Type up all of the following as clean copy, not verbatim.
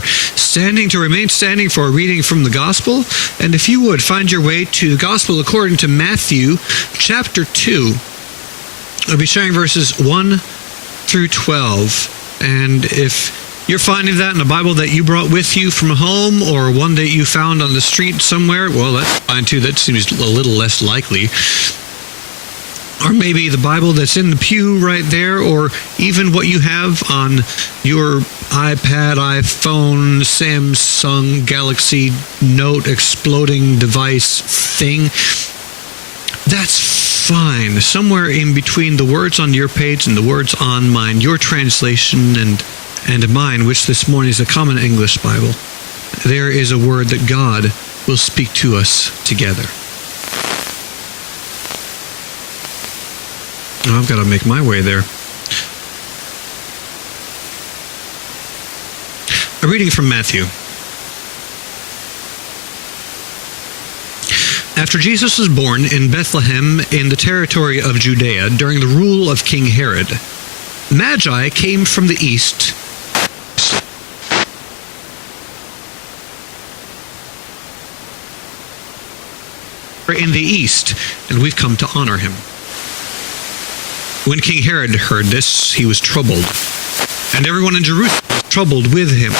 remain standing for a reading from the Gospel. And if you would, find your way to the Gospel according to Matthew, chapter 2. I'll be sharing verses 1 through 12. And if you're finding that in a Bible that you brought with you from home or one that you found on the street somewhere, well, that's fine too. That seems a little less likely. Or maybe the Bible that's in the pew right there, or even what you have on your iPad, iPhone, Samsung, Galaxy Note exploding device thing. That's fine. Somewhere in between the words on your page and the words on mine, your translation and mine, which this morning is a Common English Bible, there is a word that God will speak to us together. Oh, I've got to make my way there. A reading from Matthew. After Jesus was born in Bethlehem in the territory of Judea during the rule of King Herod, Magi came from the east and we've come to honor him. When King Herod heard this, he was troubled, and everyone in Jerusalem was troubled with him.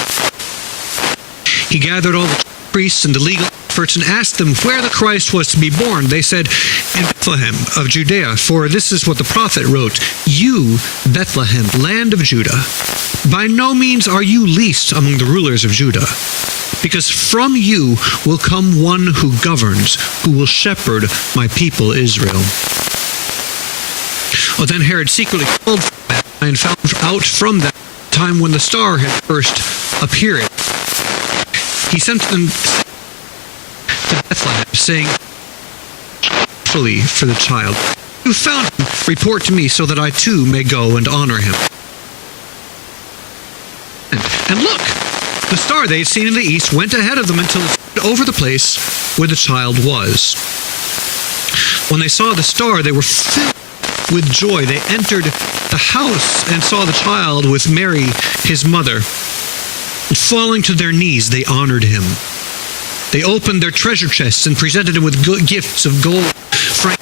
He gathered all the priests and the legal experts and asked them where the Christ was to be born. They said, "In Bethlehem of Judea, for this is what the prophet wrote, 'You, Bethlehem, land of Judah, by no means are you least among the rulers of Judah, because from you will come one who governs, who will shepherd my people Israel.'" Well, then Herod secretly called and found out from that time when the star had first appeared. He sent them to Bethlehem, saying, "For the child. You found him, report to me, so that I too may go and honor him." And look, the star they had seen in the east went ahead of them until it stood over the place where the child was. When they saw the star, they were filled with joy. They entered the house and saw the child with Mary, his mother. And falling to their knees, they honored him. They opened their treasure chests and presented him with gifts of gold, frankincense.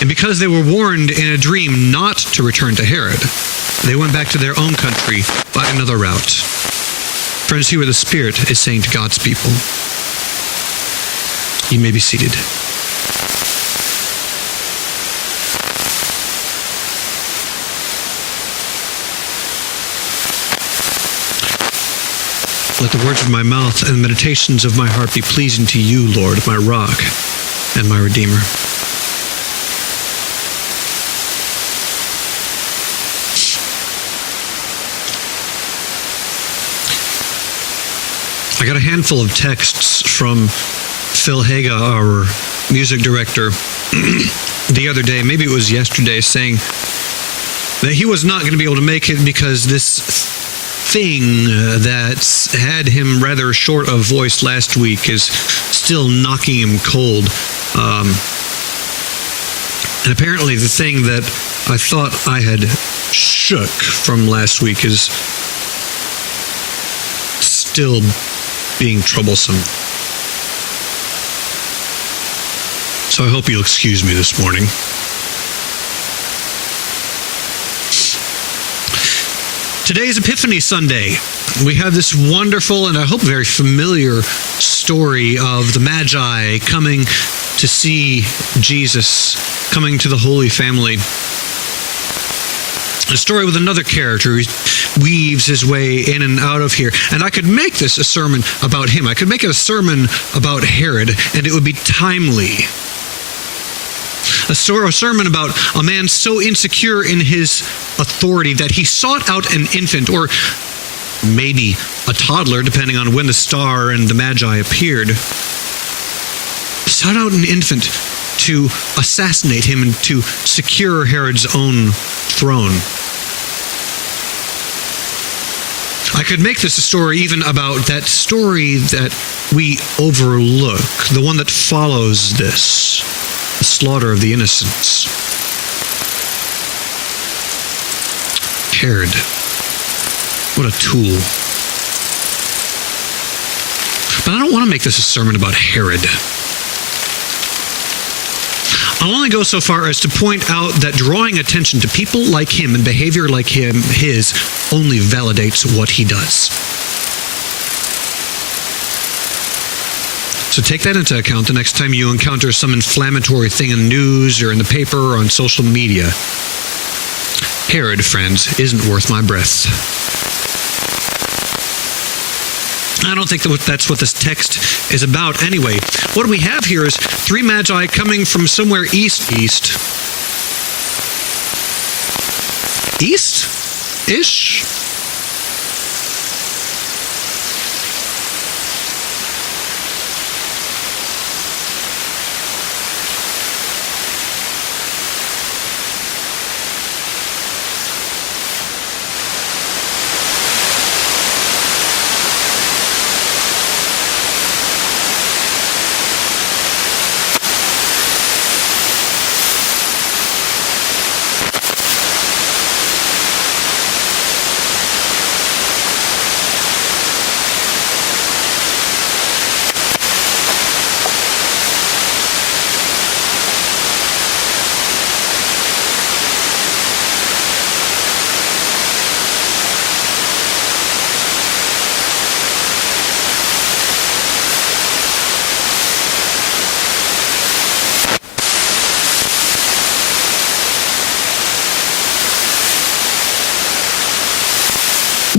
And because they were warned in a dream not to return to Herod, they went back to their own country by another route. Friends, hear what the Spirit is saying to God's people. You may be seated. Let the words of my mouth and the meditations of my heart be pleasing to you, Lord, my rock and my redeemer. I got a handful of texts from Phil Haga, our music director, the other day, maybe it was yesterday, saying that he was not going to be able to make it because this thing that had him rather short of voice last week is still knocking him cold. And apparently the thing that I thought I had shook from last week is still being troublesome. So I hope you'll excuse me this morning. Today is Epiphany Sunday. We have this wonderful and I hope very familiar story of the Magi coming to see Jesus, coming to the Holy Family. A story with another character who weaves his way in and out of here. And I could make this a sermon about him. I could make it a sermon about Herod, and it would be timely. A sermon about a man so insecure in his authority that he sought out an infant, or maybe a toddler, depending on when the star and the Magi appeared. Sought out an infant to assassinate him and to secure Herod's own throne. I could make this a story even about that story that we overlook, the one that follows this, the slaughter of the innocents. Herod What a tool. But I don't want to make this a sermon about Herod. I'll only go so far as to point out that drawing attention to people like him and behavior like his only validates what he does. So take that into account the next time you encounter some inflammatory thing in the news or in the paper or on social media. Herod, friends, isn't worth my breath. I don't think that's what this text is about anyway. What we have here is three magi coming from somewhere east-ish.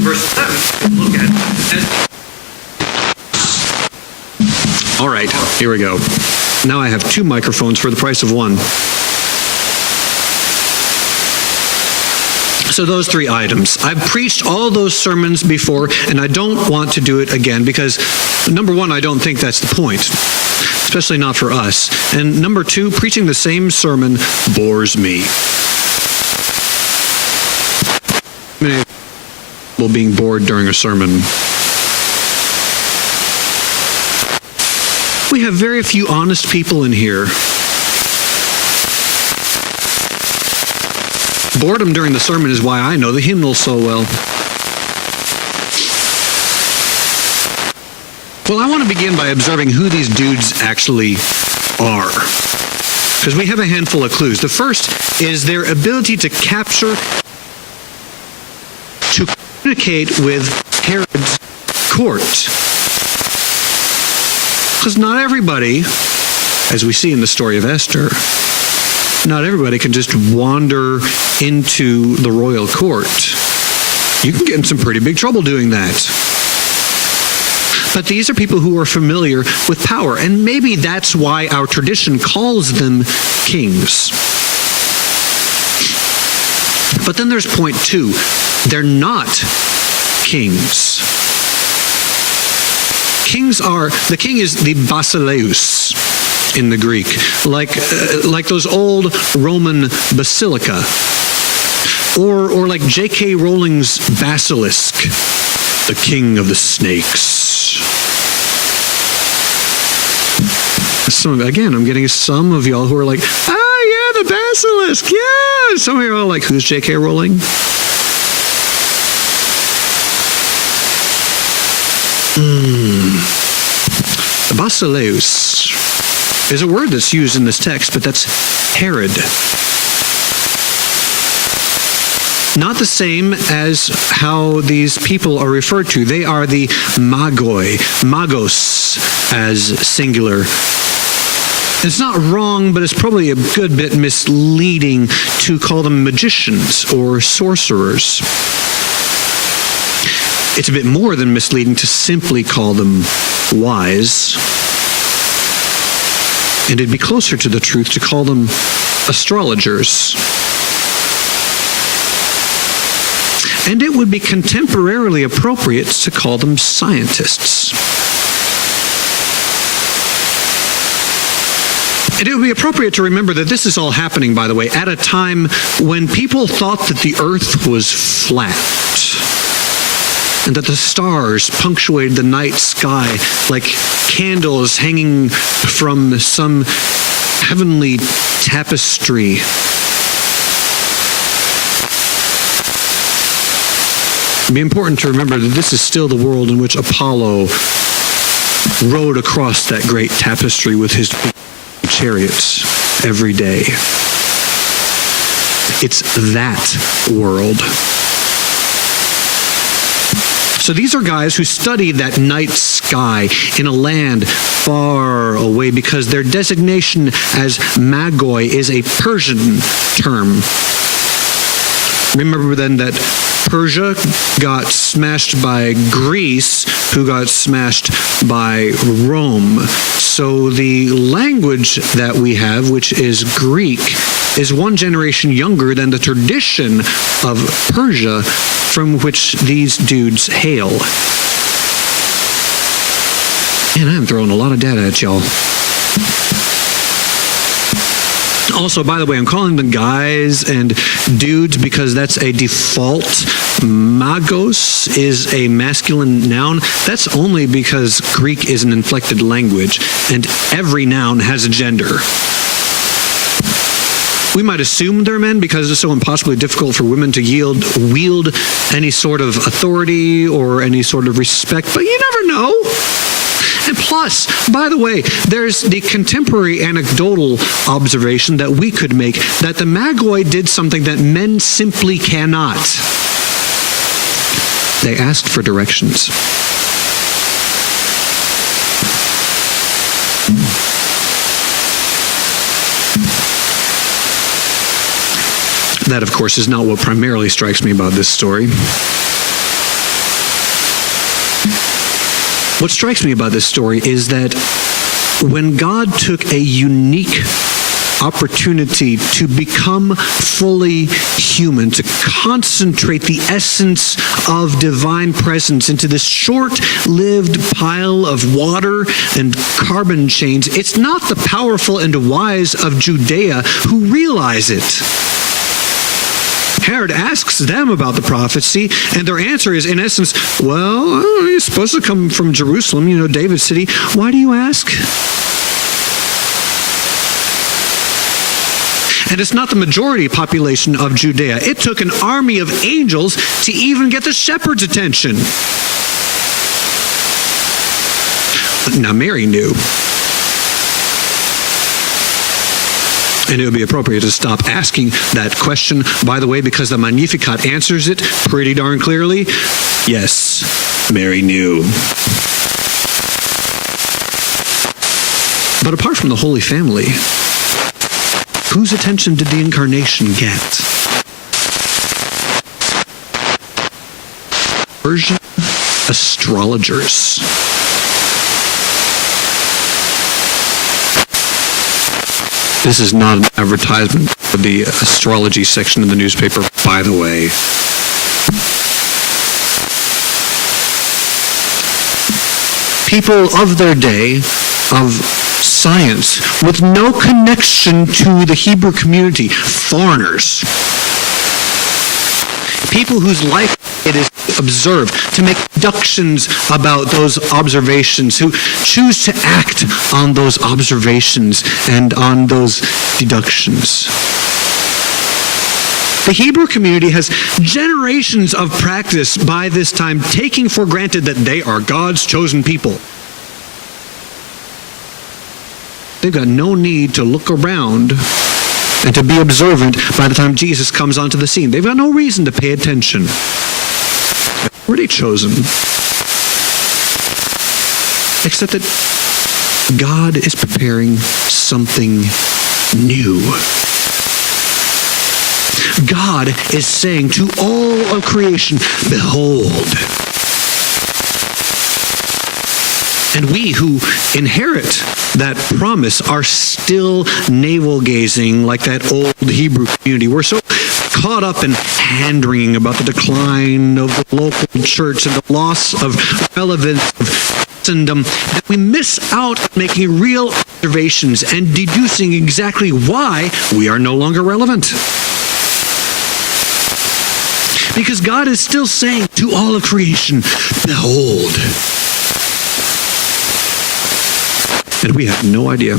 Verse 7, look at. All right, here we go. Now I have two microphones for the price of one. So those three items. I've preached all those sermons before, and I don't want to do it again because, number one, I don't think that's the point, especially not for us. And number two, preaching the same sermon bores me. Being bored during a sermon. We have very few honest people in here. Boredom during the sermon is why I know the hymnal so well. Well, I want to begin by observing who these dudes actually are, because we have a handful of clues. The first is their ability to communicate with Herod's court. Because not everybody, as we see in the story of Esther, not everybody can just wander into the royal court. You can get in some pretty big trouble doing that. But these are people who are familiar with power, and maybe that's why our tradition calls them kings. But then there's point two. They're not kings. The king is the basileus in the Greek, like those old Roman basilica, or like J.K. Rowling's basilisk, the king of the snakes. So again, I'm getting some of y'all who are like, oh yeah, the basilisk, yeah. Some of you are like, who's J.K. Rowling? The basileus is a word that's used in this text, but that's Herod. Not the same as how these people are referred to. They are the magos as singular. It's not wrong, but it's probably a good bit misleading to call them magicians or sorcerers. It's a bit more than misleading to simply call them wise. And it'd be closer to the truth to call them astrologers. And it would be contemporarily appropriate to call them scientists. And it would be appropriate to remember that this is all happening, by the way, at a time when people thought that the earth was flat, and that the stars punctuated the night sky like candles hanging from some heavenly tapestry. It'd be important to remember that this is still the world in which Apollo rode across that great tapestry with his chariots every day. It's that world. So these are guys who study that night sky in a land far away because their designation as Magoi is a Persian term. Remember then that Persia got smashed by Greece, who got smashed by Rome. So the language that we have, which is Greek, is one generation younger than the tradition of Persia from which these dudes hail. And I'm throwing a lot of data at y'all. Also, by the way, I'm calling them guys and dudes because that's a default. Magos is a masculine noun. That's only because Greek is an inflected language, and every noun has a gender. We might assume they're men because it's so impossibly difficult for women to wield any sort of authority or any sort of respect, but you never know. And plus, by the way, there's the contemporary anecdotal observation that we could make that the Magoi did something that men simply cannot. They asked for directions. That, of course, is not what primarily strikes me about this story. What strikes me about this story is that when God took a unique opportunity to become fully human, to concentrate the essence of divine presence into this short-lived pile of water and carbon chains, it's not the powerful and wise of Judea who realize it. Herod asks them about the prophecy, and their answer is, in essence, well, he's supposed to come from Jerusalem, David's city. Why do you ask? And it's not the majority population of Judea. It took an army of angels to even get the shepherd's attention. Now, Mary knew. And it would be appropriate to stop asking that question, by the way, because the Magnificat answers it pretty darn clearly. Yes, Mary knew. But apart from the Holy Family, whose attention did the Incarnation get? Persian astrologers. This is not an advertisement for the astrology section of the newspaper, by the way. People of their day, of science, with no connection to the Hebrew community, foreigners. People whose life it is observed, to make deductions about those observations, who choose to act on those observations and on those deductions. The Hebrew community has generations of practice by this time, taking for granted that they are God's chosen people. They've got no need to look around and to be observant by the time Jesus comes onto the scene. They've got no reason to pay attention. Already chosen. Except that God is preparing something new. God is saying to all of creation, behold. And we who inherit that promise are still navel-gazing like that old Hebrew community. We're so caught up in hand-wringing about the decline of the local church and the loss of relevance of Christendom that we miss out on making real observations and deducing exactly why we are no longer relevant. Because God is still saying to all of creation, behold. And we have no idea.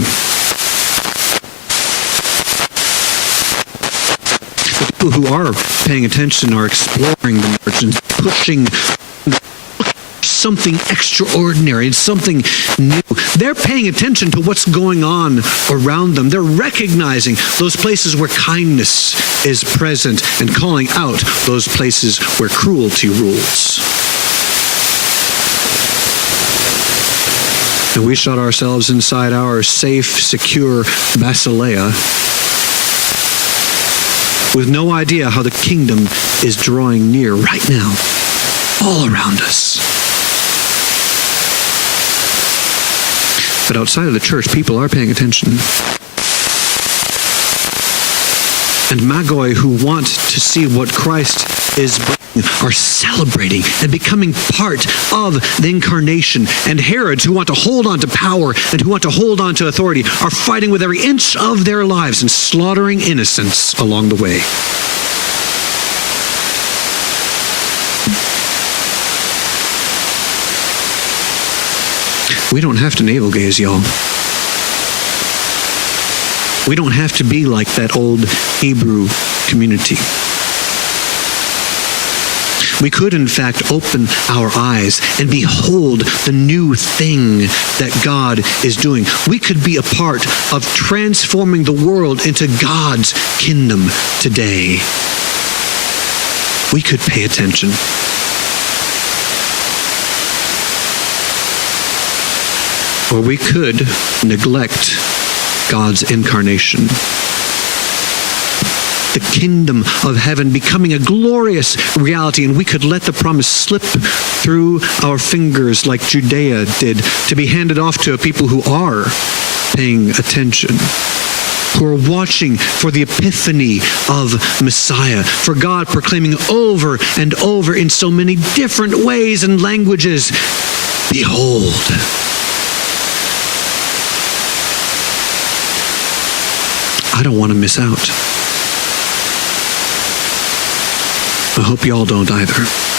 The people who are paying attention are exploring the margins, pushing something extraordinary and something new. They're paying attention to what's going on around them. They're recognizing those places where kindness is present and calling out those places where cruelty rules. And we shut ourselves inside our safe, secure basileia with no idea how the kingdom is drawing near right now, all around us. But outside of the church, people are paying attention. And Magoi, who want to see what Christ is bringing, are celebrating and becoming part of the incarnation. And Herods, who want to hold on to power and who want to hold on to authority, are fighting with every inch of their lives and slaughtering innocents along the way. We don't have to navel gaze, y'all. We don't have to be like that old Hebrew community. We could, in fact, open our eyes and behold the new thing that God is doing. We could be a part of transforming the world into God's kingdom today. We could pay attention. Or we could neglect God's incarnation. The kingdom of heaven becoming a glorious reality, and we could let the promise slip through our fingers like Judea did, to be handed off to a people who are paying attention, who are watching for the epiphany of Messiah, for God proclaiming over and over in so many different ways and languages, behold. I don't want to miss out. I hope y'all don't either.